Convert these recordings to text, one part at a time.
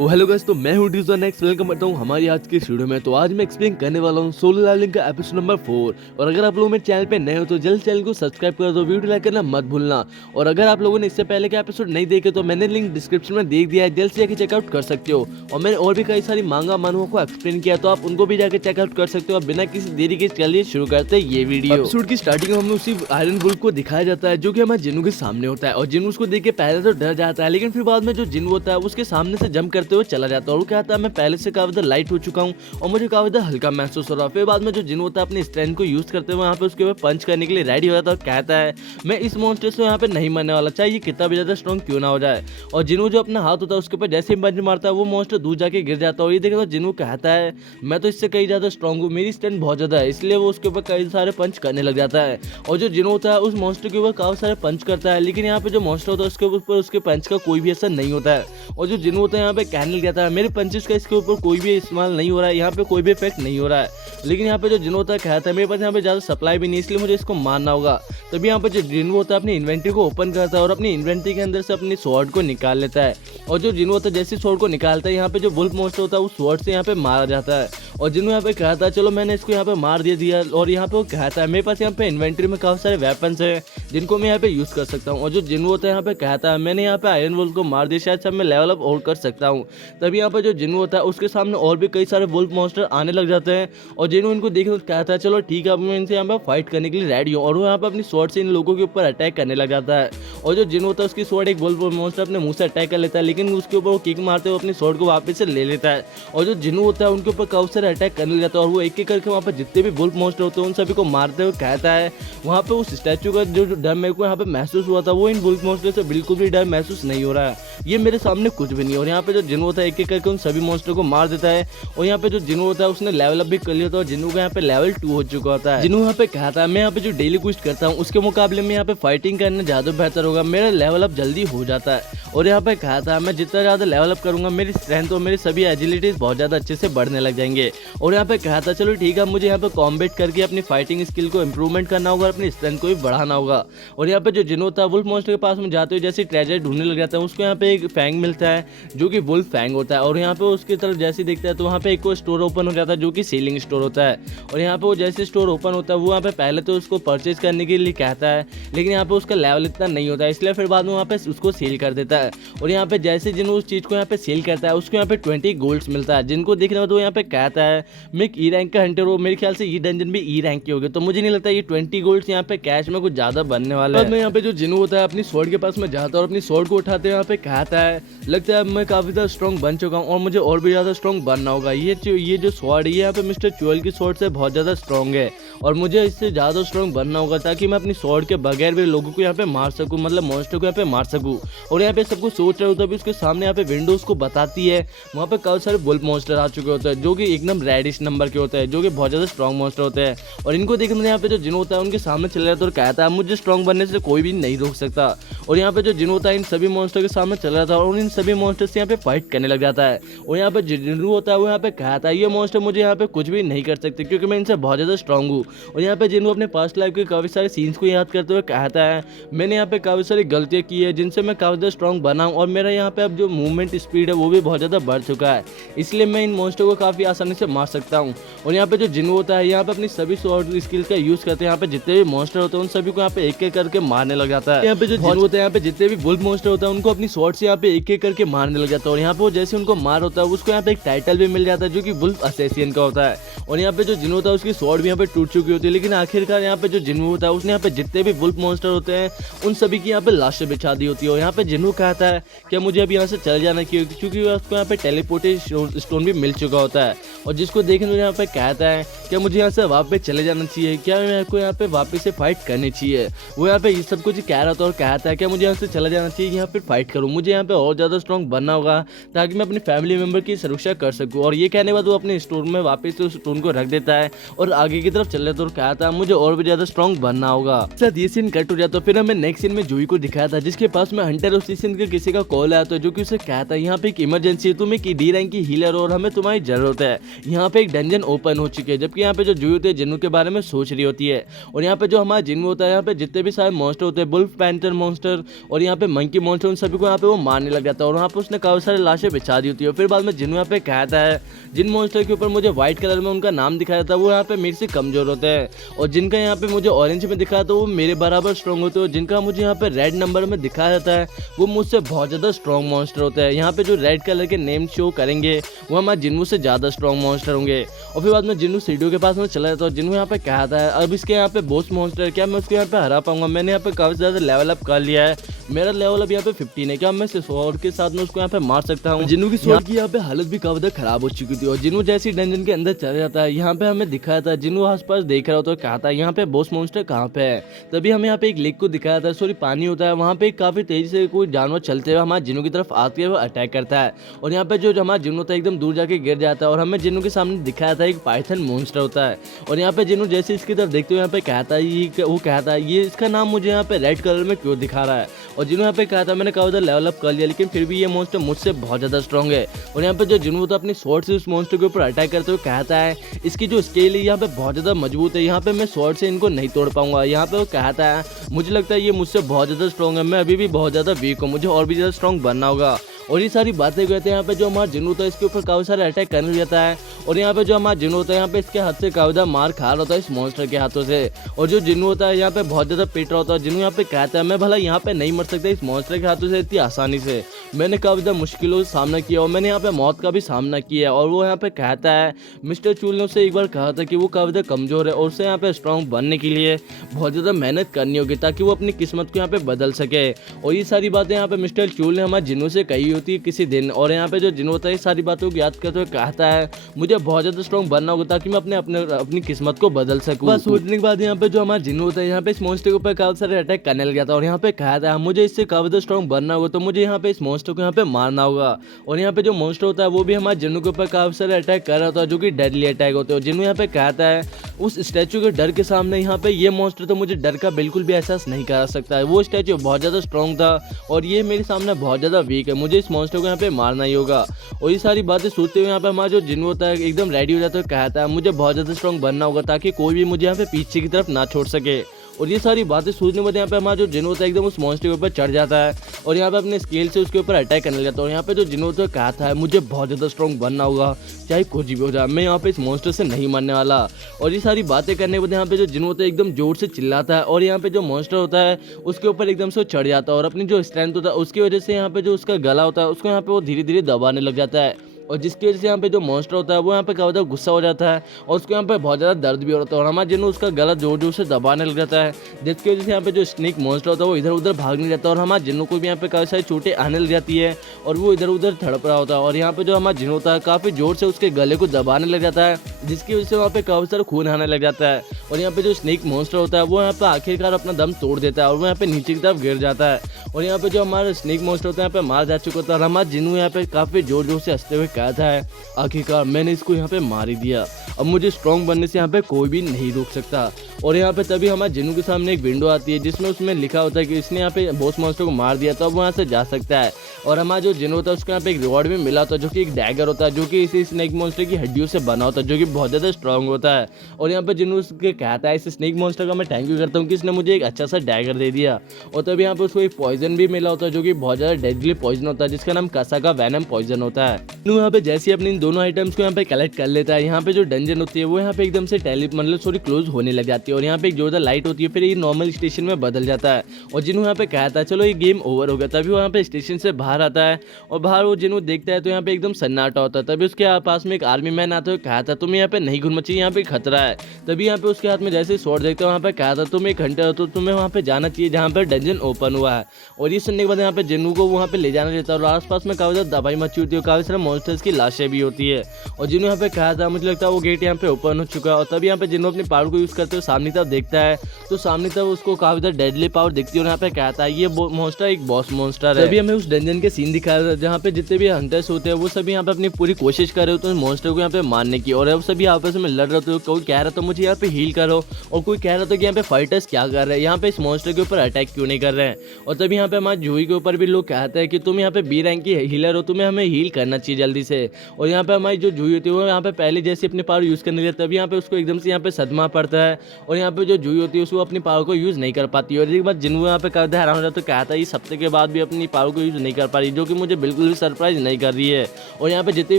Hello guys, तो मैं हूं डिज़ नेक्स्ट। वेलकम करता हूं हमारी आज की वीडियो में। तो आज मैं एक्सप्लेन करने वाला हूं सोलो लेवलिंग का एपिसोड नंबर 4। और अगर आप लोग मेरे चैनल पे नए हो तो जल्द चैनल को सब्सक्राइब कर दो, वीडियो लाइक करना मत भूलना। और अगर आप लोगों ने इससे पहले के एपिसोड नहीं देखे तो मैंने लिंक डिस्क्रिप्शन में दे दिया है, जल्द से जाकर चेकआउट कर सकते हो। और मैंने और भी कई सारी मांगा मानुओं को एक्सप्लेन किया, तो आप उनको भी जाकर चेकआउट कर सकते हो। बिना किसी देरी के चलिए शुरू करते हैं ये वीडियो। एपिसोड की स्टार्टिंग में हमें उसी आयरन वुल्फ को दिखाया जाता है जो कि हमारे जिन्नू के सामने होता है। और जिन्नू उसको देख के पहले तो डर जाता है, लेकिन फिर बाद में जो जिन्नू होता है उसके सामने से जंप करते हुए चला जाता है और कहता है मैं पहले से काफी ज्यादा लाइट हो चुका हूँ और मुझे काफी ज्यादा हल्का महसूस हो रहा है। फिर बाद में जो जिन्नू होता है अपनी स्ट्रेंथ को यूज करते हुए यहाँ पे उसके ऊपर पंच करने के लिए रेडी हो जाता है और कहता है मैं इस मॉन्स्टर से यहाँ पे नहीं मरने वाला, चाहे ये कितना भी ज्यादा स्ट्रॉन्ग क्यों ना हो जाए। और जिन्नू जो अपना हाथ होता है उसके ऊपर जैसे ही पंच मारता है वो मॉन्स्टर दूर जाके गिर जाता है। और ये देखा तो जिन्नू कहता है मैं तो इससे कई ज्यादा स्ट्रॉन्ग हूँ, मेरी स्ट्रेंथ बहुत ज्यादा है, इसलिए वो उसके ऊपर कई सारे पंच करने लग जाता है। और जो जिन्नू होता है उस मॉन्स्टर के ऊपर काफी सारे पंच करता है, लेकिन यहाँ पे जो मॉन्स्टर होता है उसके ऊपर उसके पंच का कोई भी असर नहीं होता है। और जो जिन्नू होता है यहाँ पे कहने लग जाता है मेरे पंचेस का इसके ऊपर कोई भी इस्तेमाल नहीं हो रहा है, यहाँ पे कोई भी इफेक्ट नहीं हो रहा है। लेकिन यहाँ पे जो जिन्नू होता है कहता है मेरे पास यहाँ पे ज्यादा सप्लाई भी नहीं, इसलिए मुझे इसको मारना होगा। तभी यहाँ पे जो जिन्नू होता है अपनी इन्वेंटरी को ओपन करता है और अपनी इन्वेंटरी के अंदर से अपनी स्वॉर्ड को निकाल लेता है। और जो जिन्नू होता है जैसे स्वॉर्ड को निकालता है यहाँ पे जो वुल्फ मॉन्स्टर होता है उस स्वॉर्ड से यहाँ पे मारा जाता है। और जिन्नू यहाँ पे कहता है चलो मैंने इसको यहाँ पे मार दिया। और यहाँ पे वो कहता है मेरे पास यहाँ पे इन्वेंटरी में काफी सारे वेपन्स हैं जिनको मैं यहाँ पे यूज कर सकता हूँ। और जो जिन्नू होता है यहाँ पे कहता है मैंने यहाँ पे आयरन वुल्फ को मार दिया, शायद सब मैं लेवल अप और कर सकता हूँ। तभी यहाँ पे जो जिन्नू होता है उसके सामने और भी कई सारे वुल्फ मॉन्स्टर आने लग जाते हैं। और जिन्नू इनको देख कहता है चलो ठीक है अब मैं इनसे यहाँ पे फाइट करने के लिए रेडी हूँ। और वो यहाँ पे अपनी स्वॉर्ड से इन लोगों के ऊपर अटैक करने लग जाता है। और जो जिन्नू होता है उसकी स्वॉर्ड एक वुल्फ मॉन्स्टर अपने मुंह से अटैक कर लेता है, लेकिन उसके ऊपर वो किक मारते हुए अपनी स्वॉर्ड को वापस से ले लेता है। और जो जिन्नू होता है उनके ऊपर काफी सारे अटैक करने लग जाता है और वो एक एक करके वहाँ पे जितने भी वुल्फ मॉन्स्टर होते हैं उन सभी को मारते हुए कहता है वहाँ पे उस स्टैचू का जो डर मेरे को यहाँ पे महसूस हुआ था वो इन वुल्फ मॉन्स्टर से बिल्कुल भी डर महसूस नहीं हो रहा है, ये मेरे सामने कुछ भी नहीं। और यहाँ पे जो जिन्नू होता है एक एक करके उन सभी मॉन्स्टर को मार देता है। और यहाँ पे जो जिन्नू होता है उसने लेवल अप भी कर लिया था और जिन्नू का यहाँ पे लेवल 2 हो चुका होता है। जिन्नू यहाँ पे कहता है मैं यहाँ पे जो डेली क्वेस्ट करता हूँ उसके मुकाबले में यहाँ पे फाइटिंग करना ज्यादा बेहतर होगा, मेरा लेवल अप जल्दी हो जाता है। और यहाँ पे कहता है मैं जितना ज्यादा लेवल अप करूंगा मेरी स्ट्रेंथ और मेरी सभी एजिलिटीज बहुत ज्यादा अच्छे से बढ़ने लग जाएंगे। और यहाँ पे कहता है चलो ठीक है मुझे यहाँ पे कॉम्बैट करके अपनी फाइटिंग स्किल को इंप्रूवमेंट करना होगा, अपनी स्ट्रेंथ को भी बढ़ाना होगा। और यहाँ पे जो जिन्नू होता है वुल्फ मॉन्स्टर के पास में जाते हुए जैसे ट्रेजर ढूंढने लग जाता है उसको यहाँ पे एक फैंग मिलता है जो कि वुल्फ फैंग होता है। और यहाँ पे उसकी तरफ जैसे देखता है तो वहाँ पे एक स्टोर ओपन हो जाता है जो कि सीलिंग स्टोर होता है। और यहाँ पे वो जैसे स्टोर ओपन होता है वो यहाँ पे पहले तो उसको परचेज करने के लिए कहता है, लेकिन यहाँ पे उसका लेवल इतना नहीं होता है, इसलिए फिर बाद में वहाँ पे उसको सेल कर देता है। और यहाँ पे जैसे जिन्हों उस चीज को यहाँ पे सेल करता है उसको यहाँ पे 20 गोल्ड्स मिलता है, जिनको देखने में तो यहाँ पे कहता है मैं एक ई रैंक का हंटर हूँ, मेरे ख्याल से ये डंजन भी ई रैंक की होगी, तो मुझे नहीं लगता ये 20 गोल्ड्स यहाँ पे कैश में कुछ ज्यादा बनने वाला है। यहाँ पे जो जिन्नू होता है अपनी स्वॉर्ड के पास में जाता है और अपनी स्वॉर्ड को उठाते यहाँ पे कहता है लगता है मैं काफी ज्यादा स्ट्रॉन्ग बन चुका हूँ और मुझे और भी ज्यादा स्ट्रॉन्ग बनना होगा। ये जो स्वॉर्ड है यहाँ पे मिस्टर च्युअल की स्वॉर्ड से बहुत ज्यादा स्ट्रॉन्ग है और मुझे इससे ज्यादा स्ट्रॉन्ग बनना होगा ताकि मैं अपनी स्वॉर्ड के बगैर भी लोगों को यहाँ पे मार सकूं, मतलब मॉन्स्टर को यहाँ पे मार सकूं। और यहाँ पे सब कुछ सोच रहे होता है उसके सामने यहाँ पे विंडोज को बताती है वहाँ पे काफी सारे वुल्फ मॉन्स्टर आ चुके होते हैं जो कि एकदम रेडिश नंबर के होते हैं, जो कि बहुत ज्यादा स्ट्रॉन्ग मॉन्स्टर होते हैं। और इनको देखने यहाँ पे जो जिन्नू होता है उनके सामने चले जाता है और कहता है मुझे स्ट्रॉन्ग बनने से कोई भी नहीं रोक सकता। और यहाँ पे जो जिन्नू होता है इन सभी मॉन्स्टर के सामने चल रहा था और इन सभी मॉन्स्टर से यहाँ पे फाइट करने लग जाता है। और यहाँ पे जिन्नू होता है वो यहाँ पे कहता है ये मॉन्स्टर मुझे यहाँ पे कुछ भी नहीं कर सकते क्योंकि मैं इनसे बहुत ज्यादा स्ट्रॉन्ग हूँ। और यहाँ पे जिन्नू अपने पास्ट लाइफ के काफी सारे सीन्स को याद करते हुए कहता है मैंने यहाँ पे काफी सारी गलतियां की है जिनसे मैं काफी ज्यादा स्ट्रॉन्ग बना हूँ और मेरा यहाँ पे अब जो मूवमेंट स्पीड है वो भी बहुत ज्यादा बढ़ चुका है, इसलिए मैं इन मॉन्स्टर को काफी आसानी से मार सकता हूँ। और यहाँ पे जो जिन्नू होता है यहाँ पे अपनी सभी स्वॉर्ड स्किल्स का यूज करते हैं, यहाँ पे जितने भी मॉन्स्टर होते हैं उन सभी को यहाँ पे एक एक करके मारने लग जाता है। यहाँ पे जो जिन्नू होता है यहाँ पे जितने भी वुल्फ मॉन्स्टर होता है उनको अपनी स्वॉर्ड से यहाँ पे एक एक करके मारने लग जाता है। और यहाँ पे जैसे उनको मार होता है उसको यहाँ पे एक टाइटल भी मिल जाता है जो कि वुल्फ असैसिन का होता है। और यहाँ पे जो जिन्नू होता है उसकी स्वॉर्ड भी यहाँ पे टूट चुकी होती है, लेकिन आखिरकार यहाँ पे जो जिन्नू होता है उसने यहाँ पे जितने भी वुल्फ मॉन्स्टर होते हैं उन सभी की यहाँ पे लाशें बिछा दी होती है। और यहाँ पे जिन्नू कहता है क्या मुझे अब यहाँ से चले जाना चाहिए क्योंकि उसको यहाँ पे टेलीपोर्टेशन स्टोन भी मिल चुका होता है। और जिसको देखने यहाँ पे कहता है क्या मुझे यहाँ से वापस चले जाना चाहिए, क्या मेरे को यहाँ पे वापस से फाइट करनी चाहिए। वो यहाँ पे ये सब कुछ कह रहा था और कहता है क्या मुझे यहाँ से चला जाना चाहिए, यहाँ पे फाइट करूँ, मुझे यहाँ पे और ज्यादा स्ट्रॉन्ग बनना होगा ताकि मैं अपनी फैमिली मेंबर की सुरक्षा कर सकूँ। और ये कहने बाद वो अपने स्टोन में वापस से उस स्टोन को रख देता है और आगे की तरफ चल जाता है और कहता है मुझे और भी ज्यादा स्ट्रॉन्ग बनना होगा। साथ ये सीन कट हो जाता है। फिर हमें नेक्स्ट सीन में जूही को दिखाया था जिसके पास में हंटर उस सीन के किसी का कॉल आया था जो कि उसे कहता है यहाँ पे एक इमरजेंसी है, तुम एक डी रैंक की हीलर हो और हमें तुम्हारी जरूरत है। यहाँ पे एक डंजन ओपन हो चुकी है, जबकि यहाँ पे जो जूही होती है जिन्नू के बारे में सोच रही होती है। और यहाँ पे जो हमारा जिन्नू होता है, यहाँ पे जितने भी सारे मॉन्स्टर होते हैं, वुल्फ पैंथर मॉन्स्टर और यहाँ पे मंकी मॉन्स्टर, उन सभी को यहाँ पे वो मारने लग जाता है और वहाँ पे उसने काफी सारे लाशें बिछा दी होती है। फिर बाद में जिन्नू यहाँ पे कहता है जिन मॉन्स्टर के ऊपर मुझे व्हाइट कलर में उनका नाम दिखाया था वो यहाँ पे मेरे से कमजोर होते हैं, और जिनका यहाँ पे मुझे ऑरेंज में दिखाया था वो मेरे बराबर स्ट्रॉन्ग होते हैं, और जिनका मुझे यहाँ पे रेड नंबर में दिखाया जाता है वो मुझसे बहुत ज़्यादा स्ट्रॉन्ग मॉन्स्टर होता है। यहाँ पे जो रेड कलर के नेम शो करेंगे वो हमारे जिन्नू से ज़्यादा स्ट्रॉन्ग मॉन्स्टर होंगे। और फिर बाद में जिन्नू सीढ़ियों के पास में चला जाता है और जिन्नू यहाँ पे कहता है अब इसके यहाँ पे बॉस मॉन्स्टर, क्या मैं उसके यहाँ पे हरा पाऊंगा? मैंने यहाँ पे काफ़ी ज़्यादा लेवल अप कर लिया है, मेरा लेवल अब यहाँ पे 15 है, क्या मैं सिर्फ स्वॉर्ड के साथ में उसको यहाँ पे मार सकता हूँ? जिन्नू की स्वॉर्ड की यहाँ पे हालत भी काफी ज़्यादा खराब हो चुकी थी और जिन्नू जैसे डंजन के अंदर चला जाता है, यहाँ पे हमें दिखाया था जिन्नू आसपास देख रहा होता है, कहता है यहाँ पे बॉस मॉन्स्टर कहाँ पे है। तभी हमें यहाँ पे एक लेक को दिखाया था, सॉरी पानी होता है, वहाँ पे काफी तेजी से कोई जानवर चलते हुए हमारे जिन्नू की तरफ आते हुए अटैक करता है और यहाँ पे जो हमारा जिन्नू होता है एकदम दूर जाके गिर जाता है और हमें जिन्नू के सामने दिखाया था एक पाइथन मॉन्स्टर होता है। और यहाँ पे जिन्नू जैसे इसकी तरफ देखते हुए यहाँ पे कहता है वो कहता है ये इसका नाम मुझे यहाँ पे रेड कलर में क्यों दिखा रहा है? और जिन्नू यहाँ पे कहता है मैंने कहा उधर लेवल अप कर लिया लेकिन फिर भी ये मॉन्स्टर मुझसे बहुत ज़्यादा स्ट्रॉन्ग है। और यहाँ पे जो जिन्नू होता है अपनी स्वॉर्ड से उस मॉन्स्टर के ऊपर अटैक करते हुए कहता है इसकी जो स्केल है यहाँ पे बहुत ज़्यादा मजबूत है, यहाँ पे मैं स्वॉर्ड से इनको नहीं तोड़ पाऊंगा। यहाँ पे वो कहता है मुझे लगता है ये मुझसे बहुत ज़्यादा स्ट्रॉन्ग है, मैं अभी भी बहुत ज़्यादा वीक हूँ, मुझे और भी ज़्यादा स्ट्रॉन्ग बनना होगा। और ये सारी बातें कहते हैं यहाँ पे जो हमारा जिन्नू होता है इसके ऊपर काफ़ी सारे अटैक करने जाता है और यहाँ पे जो हमारा जिन्नू होता है यहाँ पे इसके हाथ से काफ़ी ज़्यादा मार खा रहा होता है इस मॉन्स्टर के हाथों से। और जो जिन्नू होता है यहाँ पे बहुत ज़्यादा पिट रहा होता है, जिन्नू यहाँ पे कहता है मैं भला यहाँ पे नहीं मर सकता इस मॉन्स्टर के हाथों से इतनी आसानी से, मैंने काफ़ी ज़्यादा मुश्किलों से सामना किया और मैंने यहाँ पे मौत का भी सामना किया। और वो यहाँ पे कहता है मिस्टर चूल ने उससे एक बार कहा था कि वो काफ़ी ज़्यादा कमज़ोर है और उसे यहाँ पे स्ट्रॉन्ग बनने के लिए बहुत ज़्यादा मेहनत करनी होगी ताकि वो अपनी किस्मत को यहाँ पे बदल सके। और ये सारी बातें यहाँ पे मिस्टर चूल ने हमारे जिन्नू से कही होती है किसी दिन। और यहाँ पे जो जिन्नू होता है सारी बातों को याद करते हुए कहता है मुझे बहुत ज़्यादा स्ट्रॉन्ग बनना होगा ताकि मैं अपनी किस्मत को बदल सकूँ। बस सोचने के बाद यहाँ पे जो हमारा जिन्नू होता है यहाँ पे इस मॉन्स्टर के ऊपर काफ़ी सारे अटैक करने लग गया था और यहाँ पे कहता है मुझे इससे काफ़ी ज़्यादा स्ट्रॉन्ग बनना होगा तो मुझे यहाँ पे इस मॉन्स्टर को यहाँ पे मारना होगा। और यहाँ पे जो मॉन्स्टर होता है वो भी हमारे जिन्नू के ऊपर काफ़ी सारे अटैक कर रहा होता है जो कि डेडली अटैक होते हैं। जिन्नू यहाँ पे कहता है उस स्टैचू के डर के सामने यहाँ पे ये मॉन्स्टर तो मुझे डर का बिल्कुल भी एहसास नहीं करा सकता है, वो स्टैचू बहुत ज़्यादा स्ट्रॉन्ग था और ये मेरे सामने बहुत ज़्यादा वीक है, मुझे इस मॉन्स्टर को यहाँ पे मारना ही होगा। और ये सारी बातें सोचते हुए यहाँ पे हमारा जो जिन्नू होता है एकदम रेडी हो जाता है, कहता है मुझे बहुत ज़्यादा स्ट्रॉन्ग बनना होगा ताकि कोई भी मुझे यहाँ पे पीछे की तरफ ना छोड़ सके। और ये सारी बातें सोचने के बाद यहाँ पे हमारा जो जिन्नू होता है एकदम उस मॉन्स्टर के ऊपर चढ़ जाता है और यहाँ पे अपने स्केल से उसके ऊपर अटैक करने लगता है। और यहाँ पे जो जिन्नू होता है कहता है मुझे बहुत ज़्यादा स्ट्रॉन्ग बनना होगा चाहे कुछ भी हो जाए, मैं यहाँ पे इस मॉन्स्टर से नहीं मरने वाला। और ये सारी बातें करने के बाद यहाँ पे जो जिन्नू होता है एकदम जोर से चिल्लाता है और यहाँ पे जो मॉन्स्टर होता है उसके ऊपर एकदम से चढ़ जाता है और अपनी जो स्ट्रेंथ होता है उसकी वजह से यहाँ पे जो उसका गला होता है उसको यहाँ पे वो धीरे धीरे दबाने लग जाता है। और जिसकी वजह से यहाँ पे जो मॉन्स्टर होता है वो यहाँ पे काफ़ी ज़्यादा गुस्सा हो जाता है और उसको यहाँ पे बहुत ज़्यादा दर्द भी होता है और हमारा जिन्नू उसका गला जोर जोर से दबाने लग जाता है, जिसकी वजह से यहाँ पे जो स्नेक मॉन्स्टर होता है वो इधर उधर भागने जाता है और हमारा जिन्नू को भी यहाँ पे काफ़ी सारी चोटें आने लग जाती है और वो इधर उधर तड़प रहा होता है। और यहाँ पे जो हमारा जिन्नू होता है काफ़ी जोर से उसके गले को दबाने लग जाता है, जिसकी वजह से वहाँ पे काफ़ी सारा खून आने लग जाता है। और यहाँ पे जो स्नेक मॉन्स्टर होता है वो यहाँ पे आखिरकार अपना दम तोड़ देता है और वो यहाँ पे नीचे की तरफ गिर जाता है। और यहाँ पे जो हमारा स्नेक मॉन्स्टर होता है यहाँ पे मार जा चुका था और हमारा जिन्नू यहाँ पे काफ़ी जोर जोर से हंसते हुए कहता है आखिरकार मैंने इसको यहाँ पे मार ही दिया, अब मुझे स्ट्रॉन्ग बनने से यहाँ पे कोई भी नहीं रोक सकता। और यहाँ पे तभी हमारे जिन्नू के सामने एक विंडो आती है जिसमें उसमें लिखा होता है कि इसने यहाँ पे बॉस मॉन्स्टर को मार दिया तो अब वहाँ से जा सकता है। और हमारा जो जिन्नू होता है उसको यहाँ पे एक रिवॉर्ड भी मिला होता है जो कि एक डैगर होता है जो कि इसी स्नेक मॉन्स्टर की हड्डियों से बना होता है जो कि बहुत ज़्यादा स्ट्रॉन्ग होता है। और यहाँ पे जिन्नू उसके कहता है इस स्नेक मॉन्स्टर का मैं थैंक यू करता हूँ कि इसने मुझे एक अच्छा सा डैगर दे दिया। और तभी यहाँ पे उसको एक पॉइजन भी मिला होता है जो कि बहुत ज़्यादा डेडली पॉइजन होता है जिसका नाम कसा का वैनम पॉइजन होता है। जिन्नू यहाँ पे जैसे अपने इन दोनों आइटम्स को यहाँ पे कलेक्ट कर लेता है, यहाँ पे जो डंजन होती है वो यहाँ पे एकदम से क्लोज होने लग जाती है और यहाँ पे एक जोरदार लाइट होती है, फिर ये नॉर्मल स्टेशन में बदल जाता है। और जिन्नू यहाँ पे कहता है चलो ये गेम ओवर हो गया। तभी वो यहाँ पे स्टेशन से बाहर आता है और बाहर वो जिन्नू देखता है तो यहाँ पे एकदम सन्नाटा होता है। तभी उसके पास में एक आर्मी मैन आता है, कहता है तुम यहाँ पे नहीं घूमना चाहिए, यहाँ पे खतरा है। तभी यहाँ पे उसके हाथ में जैसे स्वॉर्ड देखते हो वहाँ पे कहता है तुम एक घंटे हो तो तुम्हें वहाँ पे जाना चाहिए जहाँ पे डंजन ओपन हुआ है। और ये सुनने के बाद यहाँ पे जिन्नू को वहाँ पे ले जाना चाहता है और आसपास में काफी ज्यादा दवाई मची होती है, काफी सारे मॉन्स्टर्स की लाशें भी होती है। और जिन्नू यहाँ पे कहा था मुझे लगता है वो गेट यहाँ पे ओपन हो चुका है। और तभी यहाँ पे जिन्नू अपनी पावर को यूज करते हुए सामने तरफ देखता है तो सामने तरफ उसको काफी ज्यादा डेडली पावर दिखती है और यहाँ पे कहता है ये मॉन्स्टर एक बॉस मॉन्स्टर है। तभी हमें उस डंजन के सीन दिखाया था जहाँ पे जितने भी हंटर्स होते हैं वो सभी यहाँ पे अपनी पूरी कोशिश कर रहे होते हैं मॉन्स्टर को यहाँ पे मारने की और अब सभी आपस में लड़ रहे होते हैं। कोई कह रहा था मुझे यहाँ पे हील करो। और कोई कह रहा था कि यहाँ पे फाइटर्स क्या कर रहे हैं, यहाँ पे इस मॉन्स्टर के ऊपर अटैक क्यों नहीं कर रहे हैं। और तभी यहाँ पे हमारे जूही के ऊपर भी लोग कहते हैं कि तुम यहाँ पे बी रैंक की हीलर हो, तुम्हें हमें हील करना चाहिए जल्दी से। और यहाँ पे हमारी जो जूही होती है वो यहाँ पे पहले जैसे अपने पावर यूज़ करने लगती है, तभी यहाँ पे उसको एकदम से यहाँ पे सदमा पड़ता है और यहाँ पे जो जूही होती है उसको अपनी पावर को यूज़ नहीं कर पाती है। और एक बार जिन्हों यहाँ पे करते हैरान हो जाता तो कहता है इस हफ्ते के बाद भी अपनी पावर को यूज़ नहीं कर पा रही, जो कि मुझे बिल्कुल भी सरप्राइज नहीं कर रही है। और यहाँ पे जितने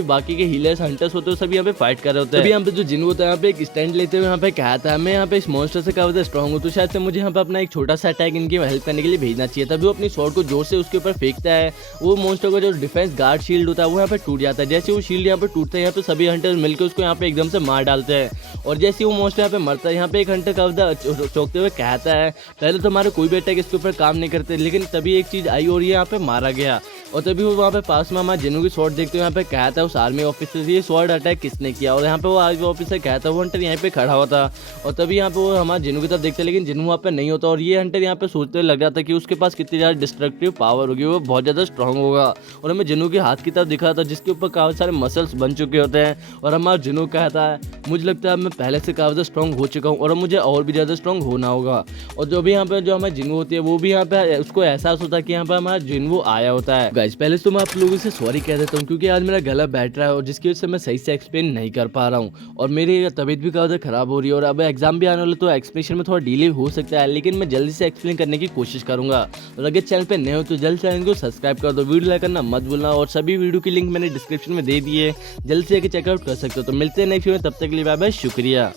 भी बाकी के हीलर्स हंटर्स होते हैं सभी यहाँ पे फाइट कर रहे होते हैं। तभी यहाँ पे जो जिन्हों होता है यहाँ पे एक स्टैंड लेते हुए यहाँ पे कहता है मैं यहाँ पे इस मॉन्स्टर से क्या होता स्ट्रॉन्ग हूँ, तो शायद से मुझे यहाँ पे अपना एक छोटा सा अटैक इनकी हेल्प करने के लिए भेजना चाहिए। तभी वो अपनी स्वॉर्ड को जोर से उसके ऊपर फेंकता है, वो मॉन्स्टर का जो डिफेंस गार्ड शील्ड होता है वो यहाँ पे टूट जाता है। जैसे वो शील्ड यहाँ पे टूटता है यहाँ पे सभी हंटर्स मिलकर उसको यहाँ पे एकदम से मार डालते हैं। और जैसे वो मॉन्स्टर यहाँ पे मरता है यहाँ पे एक हंटर का चौंकते हुए कहता है पहले तो हमारे कोई भी अटैक इसके ऊपर काम नहीं करते, लेकिन तभी एक चीज़ आई और ये यहाँ पे मारा गया। और तभी वो वहाँ पे पास में हमारे जिन्हों की स्वॉर्ड देखते हुए यहाँ पे कहता है उस आर्मी ऑफिसर से ये स्वॉर्ड अटैक किसने किया। और यहाँ पे वो आर्मी ऑफिसर कहता है वो हंटर यहाँ पे खड़ा हुआ था। और तभी यहाँ पे वो हमारे जिन्हों की तरफ देखते हैं लेकिन जिन्हों वहाँ पे नहीं होता। और ये हंटर यहाँ पे सोचते लग रहा था कि उसके पास कितनी ज़्यादा डिस्ट्रक्टिव पावर होगी, वो बहुत ज़्यादा स्ट्रॉन्ग होगा। और हमें जिन्हों के हाथ की तरफ दिख रहा था जिसके ऊपर काफ़ी सारे मसल्स बन चुके होते हैं। और हमारा जिन्हों कहता है मुझे लगता है मैं पहले से काफ़ी ज़्यादा स्ट्रॉन्ग हो चुका हूँ और मुझे और भी ज़्यादा स्ट्रॉन्ग होना होगा। और जो भी यहाँ पे जो हमारी जिन्हों होती है वो भी यहाँ पे उसको एहसास होता है कि यहाँ पे हमारा जिन्हों आया होता है। गाइस पहले तो मैं आप लोगों से सॉरी कह देता हूँ क्योंकि आज मेरा गला बैठ रहा है और जिसकी वजह से मैं सही से एक्सप्लेन नहीं कर पा रहा हूँ और मेरी तबीयत भी काफ़ी खराब हो रही है। और अब एग्जाम भी आने वाला तो एक्सप्लेनेशन में थोड़ा डिले हो सकता है, लेकिन मैं जल्दी से एक्सप्लेन करने की कोशिश करूंगा। और अगर चैनल पे नए हो तो जल्द चैनल को सब्सक्राइब कर दो, वीडियो लाइक करना मत भूलना और सभी वीडियो की लिंक मैंने डिस्क्रिप्शन में दे दी है, जल्द से आके चेकआउट कर सकते हो। तो मिलते हैं नेक्स्ट वीडियो में, तब तक के लिए बाय बाय, शुक्रिया।